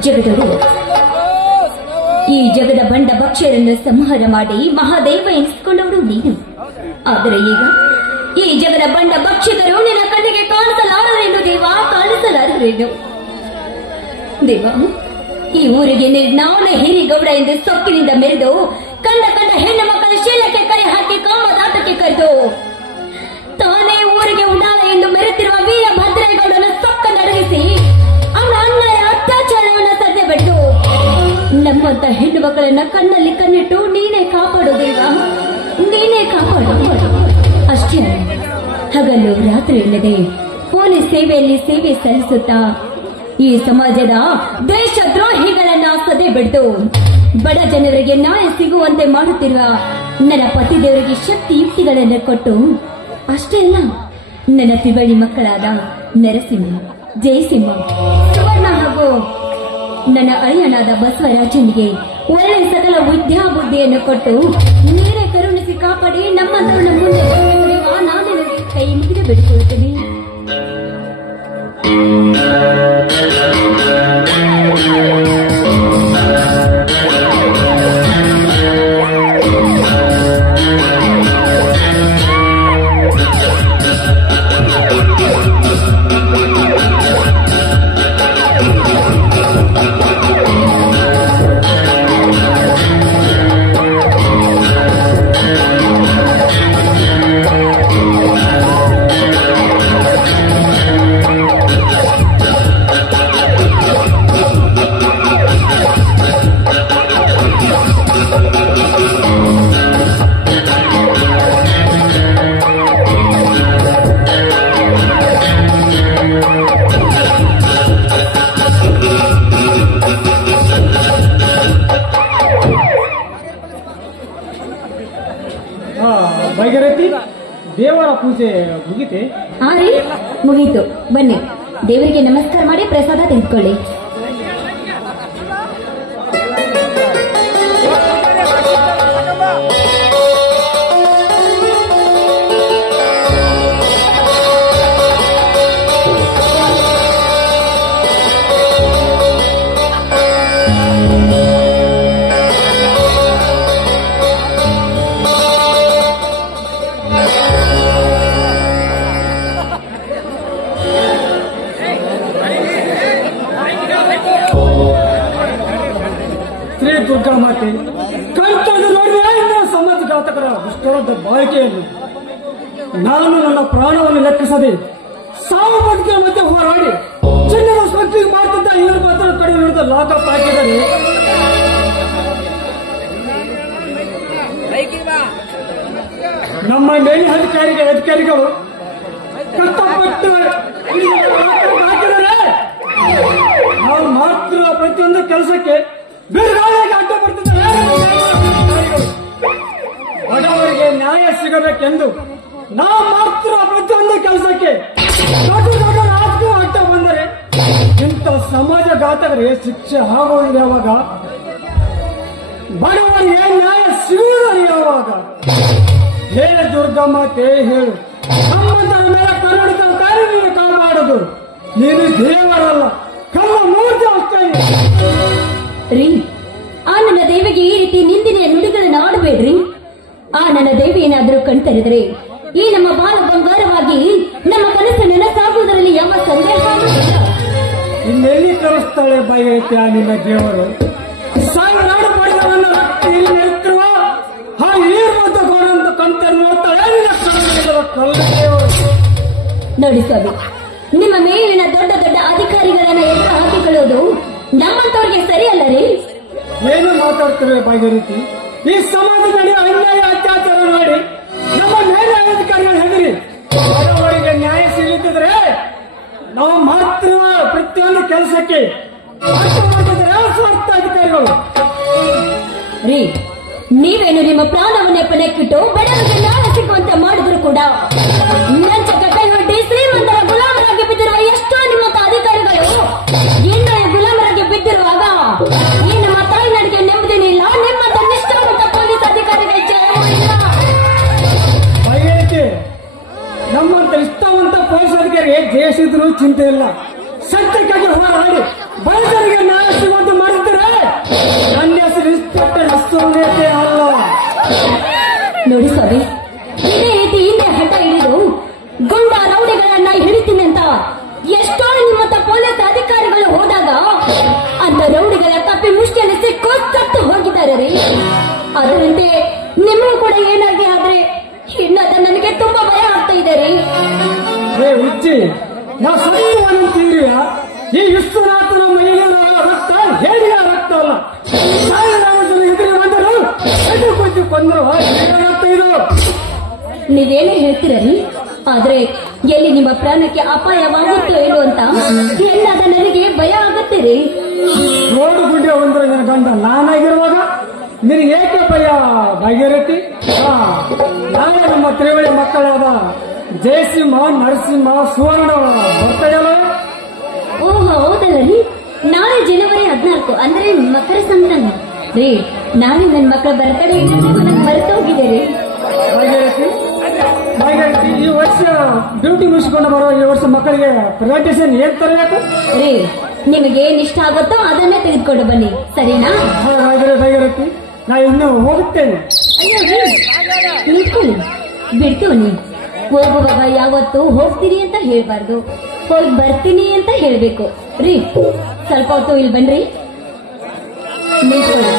ಜಗದೊಡೆಯ ಈ ಜಗದ ಬಂಡ ಭಕ್ಷ್ಯರನ್ನು ಸಂಹಾರ ಮಾಡಿ ಮಹಾದೇವ ಎನಿಸಿಕೊಂಡವರು ನೀನು. ಆದರೆ ಈಗ ಈ ಜಗದ ಬಂಡ ಭಕ್ಷಕರು ನಿನ್ನ ಕಣ್ಣಿಗೆ ಕಾಣಿಸಲಾರರೆಂದು ದೇವ, ಕಾಣಿಸಲಾರರೆಂದು ದೇವ. ಈ ಊರಿಗೆ ನಾನು ಹಿರಿಗೌಡ ಎಂದು ಸೊಕ್ಕಿನಿಂದ ಮೆರೆದು ಕಂಡ ಹೆಣ್ಣು ಮಕ್ಕಳ ಶೀಲಕ್ಕೆ ಕೈ ಹಾಕಿ ಕಾಮದಾಟಕ್ಕೆ ಕರೆದು ತಾನೇ ಊರಿಗೆ ಉಡಾಲ ಎಂದು ಮೆರೆತಿರುವ ವೀರಭದ್ರೇಗೌಡನ ಸೊಕ್ಕ ನಡಗಿಸಿ ಅವನ ಅನ್ಯಾಯ ಅತ್ಯಾಚಾರವನ್ನು ಸದ್ಯ ಬಿಟ್ಟು ನಮ್ಮಂತ ಹೆಣ್ಣು ಮಕ್ಕಳನ್ನ ಕಣ್ಣಲ್ಲಿ ಕಣ್ಣಿಟ್ಟು ನೀನೇ ಕಾಪಾಡೋದಿಲ್ವಾ? ನೀನೇ ಕಾಪಾಡು. ಅಷ್ಟೇ ಹಗಲು ರಾತ್ರಿ ಇಲ್ಲದೆ ಪೊಲೀಸ್ ಸೇವೆಯಲ್ಲಿ ಸೇವೆ ಸಲ್ಲಿಸುತ್ತಾ ಈ ಸಮಾಜದ ದೇಶದ್ರೋಹಿಗಳನ್ನ ಸದೆ ಬಿಡ್ತು ಬಡ ಜನರಿಗೆ ನ್ಯಾಯ ಸಿಗುವಂತೆ ಮಾಡುತ್ತಿರುವ ನನ್ನ ಪತಿದೇವರಿಗೆ ಶಕ್ತಿ ಯುಕ್ತಿಗಳನ್ನು ಕೊಟ್ಟು ಅಷ್ಟೇ ಅಲ್ಲ, ನನ್ನ ತ್ರಿವಳಿ ಮಕ್ಕಳಾದ ನರಸಿಂಹ, ಜಯಸಿಂಹ, ಸುವರ್ಣ ಹಾಗೂ ನನ್ನ ಅಳಿಯನಾದ ಬಸವರಾಜನಿಗೆ ಒಳ್ಳೆ ಸಕಲ ವಿದ್ಯಾಬುದ್ಧಿಯನ್ನು ಕೊಟ್ಟು ನೀರೇ ಕರುಣಿಸಿ ಕಾಪಾಡಿ ನಮ್ಮಂತರನ್ನ ಮುಂದೆ ನಾನು ಕೈ ಮುಗಿದು ಬಿಡಿಸುತ್ತೇನೆ. ದೇವರ ಪೂಜೆ ಮುಗಿತೆ? ಮುಗೀತು. ಬನ್ನಿ ದೇವರಿಗೆ ನಮಸ್ಕಾರ ಮಾಡಿ ಪ್ರಸಾದ ತೆಗೆದುಕೊಳ್ಳಿ. ದುರ್ಗಾ ಮಾತೆ ಕರ್ತವ್ಯ ನೋಡಿದ್ರೆ ಇನ್ನು ಸಮಾಜಘಾತಕರ ದುಷ್ಟವಾದ ಬಾಳಿಕೆಯನ್ನು ನಾನು ನನ್ನ ಪ್ರಾಣವನ್ನು ಲೆಕ್ಕಿಸದೆ ಸಾವು ಬದುಕಿನ ಮಧ್ಯೆ ಹೋರಾಡಿ ಚಿನ್ನದ ಸೃಷ್ಟಿ ಮಾಡ್ತಿದ್ದ 7 ಕಡೆ ವಿರುದ್ಧ ಲಾಕಪ್ ಹಾಕಿದರೆ ನಮ್ಮ ಅಧಿಕಾರಿಗಳು ಕಷ್ಟಪಟ್ಟು ಹಾಕಿದರೆ ನಾವು ಮಾತ್ರ ಪ್ರತಿಯೊಂದು ಕೆಲಸಕ್ಕೆ ಬಿರುಗಾಳಿಗೆ ಅಡ್ಡ ಬರ್ತಿದ್ದಾರೆ. ಬಡವರಿಗೆ ನ್ಯಾಯ ಸಿಗಬೇಕೆಂದು ನಾವು ಮಾತ್ರ ಪ್ರತಿಯೊಂದು ಕೆಲಸಕ್ಕೆ ದೊಡ್ಡ ರಾಜಕೀಯ ಅಡ್ಡ ಬಂದರೆ ಇಂಥ ಸಮಾಜಘಾತಕರಿಗೆ ಶಿಕ್ಷೆ ಆಗುವುದು ಯಾವಾಗ? ಬಡವರಿಗೆ ನ್ಯಾಯ ಸಿಗುವುದು ಯಾವಾಗ? ಹೇ ದುರ್ಗಮ್ಮತೆ ಹೇಳು, ನಮ್ಮಂತರ ಮೇಲೆ ಕರುಣಿಸುತ್ತಾರೆ ನೀನು ಕಾಪಾಡುದು. ನೀನು ದೇವರಲ್ಲ, ಕಮ್ಮ ಮೂರ್ತಿ ಅಷ್ಟೇ. ರೀ, ಆ ನನ್ನ ದೇವಿಗೆ ಈ ರೀತಿ ನಿಂದಿನ ನುಡಿಗಳನ್ನು ಆಡಬೇಡ್ರಿ. ಆ ನನ್ನ ದೇವಿ ಏನಾದರೂ ಕಣ್ತರಿದ್ರೆ ಈ ನಮ್ಮ ಬಾಲ ಬಂಗಾರವಾಗಿ ನಮ್ಮ ಕನಸು ನನಸಾಗುವುದರಲ್ಲಿ ಯಾವ ಸಂದೇಹ ಇನ್ನೆಲ್ಲಿ ತರಿಸ್ತಾಳೆ ಬೈಗೈತೆ ಆ ನಿನ್ನ ದೇವರು? ಸಾವಿರಾರು ಪಡೆದವನ್ನ ಇಲ್ಲಿ ನಿಲ್ತಿರುವ ಆ ಈರ್ಮಂತ ಗೋರಂತ ಕಂತ ನೋಡ್ತಾಳೆ ನೋಡಿ ಸ್ವಾಮಿ, ನಿಮ್ಮ ಮೇಲಿನ ದೊಡ್ಡ ದೊಡ್ಡ ಅಧಿಕಾರಿಗಳನ್ನ ಎದುರು ಹಾಕಿಕೊಳ್ಳುವುದು ನಮ್ಮಂತವ್ರಿಗೆ ಸರಿಯಲ್ಲ ರೀ. ಏನು ಮಾತಾಡ್ತೇವೆ ಭಾಗೀರಥಿ? ಈ ಸಮಾಜದಲ್ಲಿ ಅನ್ಯಾಯ ಅತ್ಯಾಚಾರ ಮಾಡಿ ನಮ್ಮ ಮೇಲೆ ಅಧಿಕಾರಿಗಳು ಹೆದರಿ ಬಡವರಿಗೆ ನ್ಯಾಯ ಸಿಗುತ್ತಿದ್ರೆ ನಾವು ಮಾತ್ರ ಪ್ರತಿಯೊಂದು ಕೆಲಸಕ್ಕೆ ಸ್ವಾರ್ಥ ಅಧಿಕಾರಿಗಳು ರೀ. ನೀವೇನು ನಿಮ್ಮ ಪ್ರಾಣವನ್ನೇ ಪಣಕ್ಕಿಟ್ಟು ಬಡವರಿಗೆ ನ್ಯಾಯ ಸಿಗುವಂತೆ ಮಾಡಿದ್ರು ಕೂಡ ಲಂಚ ಕೈ ಹೊಡ್ಡಿ ಶ್ರೀಮಂತರ ಗುಲಾಮರಾಗಿ ಬಿದ್ದಿರುವ ಎಷ್ಟೋ ನಿಮ್ಮಂತ ಅಧಿಕಾರಿಗಳು ಇನ್ನು ಗುಲಾಮರಾಗಿ ಬಿದ್ದಿರುವಾಗ ಈ ನಮ್ಮ ತಾಯಿನಾಡಿಗೆ ನೆಮ್ಮದಿನಿಲ್ಲ. ನಿಮ್ಮಂತ ನಿಷ್ಠಾವಂತ ಪೊಲೀಸ್ ಅಧಿಕಾರಿಗಳಿಗೆ ಬೈಗೈತೆ. ನಮ್ಮಂತ ಇಷ್ಟವಂತ ಪೊಲೀಸ್ ಅಧಿಕಾರಿಗೆ ದೇಶಿದ್ರು ಚಿಂತೆ ಇಲ್ಲ. ಸತ್ಯಕ್ಕಾಗಿ ಹೋರಾಡಿ ಬಡವರಿಗೆ ನ್ಯಾಯ ಸಿಗುವಂತೆ ಮಾಡಿದ್ದಾರೆ. ನನ್ನ ಹೆಸರು ಇನ್ಸ್ಪೆಕ್ಟರ್ ವಿಶ್ವನೇತೆ ಅಲ್ಲ. ನೋಡಿ ಸ್ವಾಮಿ, ಇದೇ ರೀತಿ ಹಿಂದೆ ಹಠ ಹಿಡಿದು ಗುಂಡ ರೌಡಿಗಳನ್ನ ಹಿಡಿತೀನಿ ಅಂತ ಎಷ್ಟೋ ನಿಮ್ಮಂತ ಪೊಲೀಸ್ ಅಧಿಕಾರಿಗಳು ಹೋದಾಗ ಅಂತ ರೌಡಿಗಳ ತಪ್ಪಿ ಮುಷ್ಟಿಯಲ್ಲಿ ಸಿಕ್ಕು ಸತ್ತು ಹೋಗಿದ್ದಾರೆ ರೀ. ಅದರಂತೆ ನಿಮಗೂ ಕೂಡ ಏನಾಗಿ ಆದ್ರೆ ಇನ್ನದ ನನಗೆ ತುಂಬಾ ಭಯ ಆಗ್ತಾ ಇದೆ ರೀ. ಹುಚ್ಚಿ, ನಾವು ಸತ್ಯವನ್ನು ತೀರಿಯ ಈ ವಿಶ್ವನಾಥನ ಮೈಲಿನ ರಕ್ತ ಹೇಳಿಯ ರಕ್ತ ಅಲ್ಲ. ಬಂದ್ರು ಇದು ನೀವೇನೇ ಹೇಳ್ತೀರರಿ, ಆದ್ರೆ ಎಲ್ಲಿ ನಿಮ್ಮ ಪ್ರಾಣಕ್ಕೆ ಅಪಾಯವಾಗುತ್ತೋ ಏನೋ ಅಂತ ಹೆಣ್ಣಾದ ನನಗೆ ಭಯ ಆಗತ್ತೆ ರೀ. ರೋಡ್ ಗುಡ್ಡೆ ಒಂದ್ರ ನನ್ನ ಗಂಡ ನಾನಾಗಿರುವಾಗ ನಿನಗೆ ಏಕೆ ಭಯ ಭಾಗ್ಯರಥಿ? ನಾಳೆ ನಮ್ಮ ತ್ರಿವಳಿ ಮಕ್ಕಳಾದ ಜಯಸಿಂಹ, ನರಸಿಂಹ, ಸುವರ್ಣ ಬರ್ತದಲ್ಲ. ಓಹ್ ಹೌದಲ್ಲ ರೀ, ನಾಳೆ ಜನವರಿ 14 ಅಂದ್ರೆ ಮಕರ ಸಂಕ್ರಾಂತಿ ರೀ. ನಾಳೆ ನನ್ನ ಮಕ್ಕಳ ಬರ್ತಡೇ ನನಗೆ ಮರೆತು ಹೋಗಿದೆ ರೀ. ಭಾಗ್ಯರಥಿ, ಈ ವರ್ಷ ಡ್ಯೂಟಿ ಮುಗಿಸಿಕೊಂಡು ಬರುವ ಈ ವರ್ಷ ಮಕ್ಕಳಿಗೆ ಪ್ರೆಸೆಂಟೇಷನ್ ಏನ್ ತರಬೇಕು ರೀ? ನಿಮಗೆ ಏನ್ ಇಷ್ಟ ಆಗುತ್ತೋ ಅದನ್ನೇ ತೆಗೆದುಕೊಂಡು ಬನ್ನಿ, ಸರಿನಾ? ಭಾಗ್ಯರಥಿ, ನಾ ಇನ್ನು ಹೋಗುತ್ತೇನೆ. ನಿಂತ್ಕೊಳ್ಳಿ, ಬಿಡ್ತು ನೀ ಹೋಗುವಾಗ ಯಾವತ್ತು ಹೋಗ್ತೀನಿ ಅಂತ ಹೇಳ್ಬಾರ್ದು, ಹೋಗಿ ಬರ್ತೀನಿ ಅಂತ ಹೇಳ್ಬೇಕು ರೀ. ಸ್ವಲ್ಪ ಹೊತ್ತು ಇಲ್ಲಿ ಬನ್ರಿ, ನಿಂತ್ಕೊಳ್ಳಿ.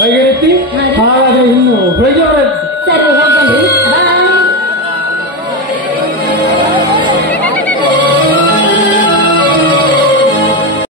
ಬಗೆಹರಿಸಿ ಹಾಗಾದ್ರೆ ಇನ್ನು ಬೆಳಗ್ಗೆ ಸರಿ ಹೋಗಲಿ.